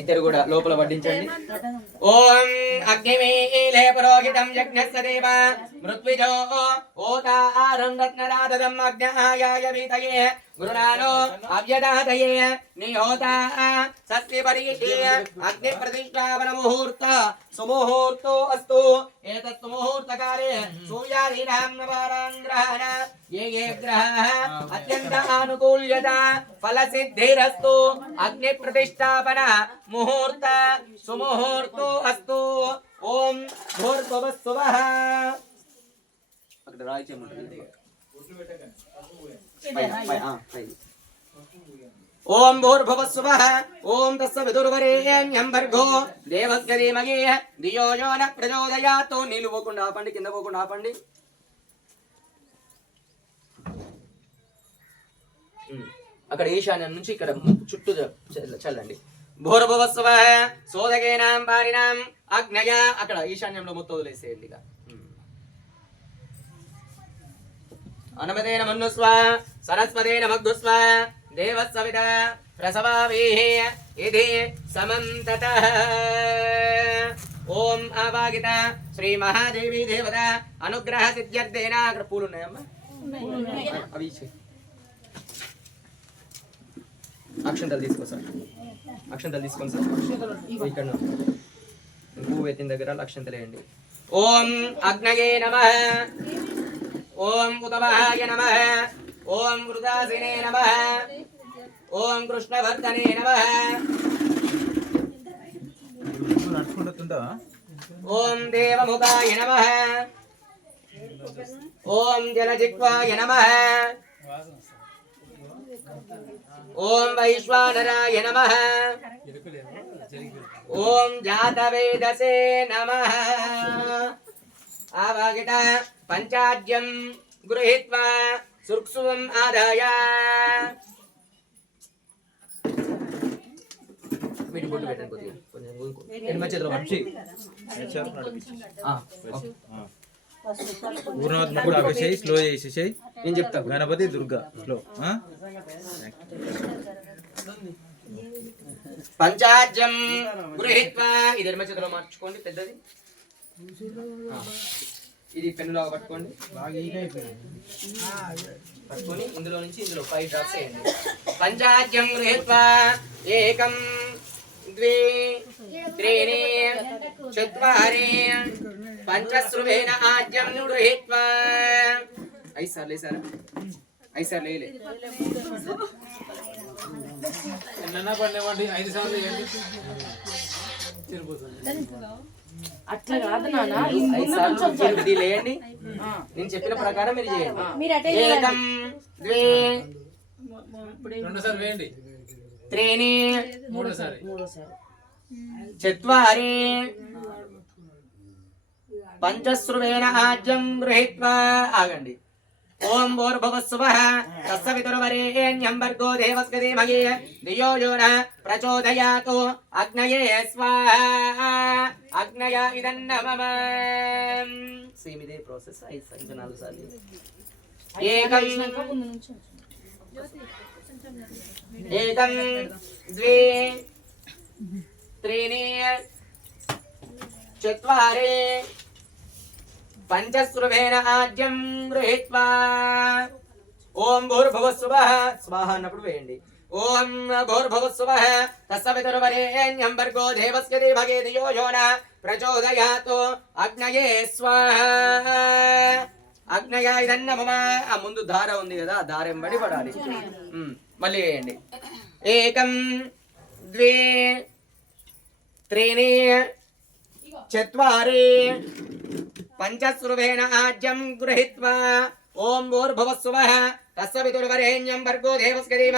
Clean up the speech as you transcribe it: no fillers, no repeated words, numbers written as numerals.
ఇద్దరు కూడా లోపల వడ్డించండి. ఓం అగ్నిమీలే పురోహితం యజ్ఞస్య దేవ మృత్విజో ఓతారం రత్నరాధదం అగ్నయాయ వీతయే గురునానో అవ్యదాతయే నిహోతా సస్య పరీషే అగ్ని ప్రతిష్టాపన ముహూర్త సుముహూర్తో అస్తు. ఏతత్ ముహూర్తకాలే సూర్యాదీనాం నవారాంగ్రహణ ఏ ఏ గ్రహాः అత్యంత అనుకూల్యత ఫలసిద్ధిరస్తు. అగ్ని ప్రతిష్టాపన ముహూర్త సుముహూర్తో అస్తు. ఓం భూర్భువస్సువః. అక్కడ రాయి చేయమంటారు. ఓం భూర్భువస్సువః. ఓం తస్య విదుర్వరేణ్యం భర్గో దేవస్య ధీమహి ధియో యో న ప్రచోదయాత్. నీళ్ళు పోకుండా ఆపండి, కింద పోకుండా ఆపండి. అక్కడ ఈశాన్యం నుంచి ఇక్కడ చుట్టూ చల్లండి. భూర్భువస్సువః సోదకేనాం పారినాం అగ్నయ. అక్కడ ఈశాన్యంలో మొత్తం వదిలేసేయండి. ఇక అనమదేన మన్నుస్వ సరస్వతేన మగ్ధుస్వ దేవస్సవిత ప్రసవావేః ఇతి సమంతతః. ఓం ఆవాగిత శ్రీ మహాదేవి దేవత అనుగ్రహ సిద్ధ్యర్థేన. అక్కడ పూలు ఉన్నాయమ్మా, అవి అక్షంతలు తీసుకో సార్. అక్షంతలు తీసుకోండి సార్. ఇక్కడ పువ్వు ఎత్తిన దగ్గర అక్షంతలు వేయండి. ఓం అగ్నయే నమః. ఓం ఉతవాయ నమః. ఓం వృదాసినే నమః. ఓం కృష్ణవర్ధనే నమః. ఓం దేవముఖాయ నమః. ఓం జలజిహ్వాయ నమః. ఓం వైశ్వానరాయ నమః. ఓం జాతవేదసే నమః. ఆవాగిత పంచాజ్యం గృహీత్వా సుర్క్సువం ఆదాయ. వీటి బొట్టు పెట్టండి కొద్దిగా, కొంచెం ఎడమ చేతిలో పట్టుకోండి. స్లో చేసేసేయి. నేను చెప్తా. గణపతి దుర్గా స్లో. పంచాజ్యం గృహీత్వా. ఇది ఎడమ చేతిలో మార్చుకోండి, పెద్దది. ఇది పెన్నులాగా పట్టుకోండి. పట్టుకొని ఇందులో నుంచి ఇందులో 5 డ్రాప్స్ వేయండి. పంచాజ్యం గృహీత్వా ఏకం ద్వే త్రీణి చత్వారి పంచశ్రువేణ ఆజ్యం గృహీత్వా. 5 సార్లు వేసారా? 5 సార్లు వేయలే. అట్లా కాదు నాన్న, లేయండి. నేను చెప్పిన ప్రకారం మీరు చేయండి. ఏకం ద్వే త్రీణి చత్వారి పంచశ్రువేణ ఆజ్యం గృహీత్వా. ఆగండి. ఓం భూర్భువస్సువః తస్య వితుర్వరేణ్యం భర్గో దేవస్య ధీమహి ధియో యో నః ప్రచోదయాత్. అగ్నయే స్వాహా. అగ్నయ ఇదన్నమమ. సేమ్ ఇదే ప్రాసెస్ 4 సార్లు. ఏకం ఏకం ద్వే త్రీణి చత్వారి పంచశ్రువేణ ఆజ్యం గృహీత్వా. ఓం భూర్భువస్సువః. స్వాహ అన్నప్పుడు వేయండి. ఓం భూర్భువస్సువః తస్య వితుర్వరేణ్యం భర్గో దేవస్య ధీమహి ధియో యో నః ప్రచోదయాత్. అగ్నయే స్వాహా. అగ్నయ ఇదన్నమమ. ఆ ముందు దార ఉంది కదా, ఆ దార ఎంబడి పడాలి. మళ్ళీ వేయండి. ఏకం ద్వే త్రీణి చత్వారి పంచశ్రువేణ ఆజ్యం గృహీత్వా. ఓం భూర్భువస్సువః తస్య వితుర్వరేణ్యం భర్గో దేవస్య ధీమహి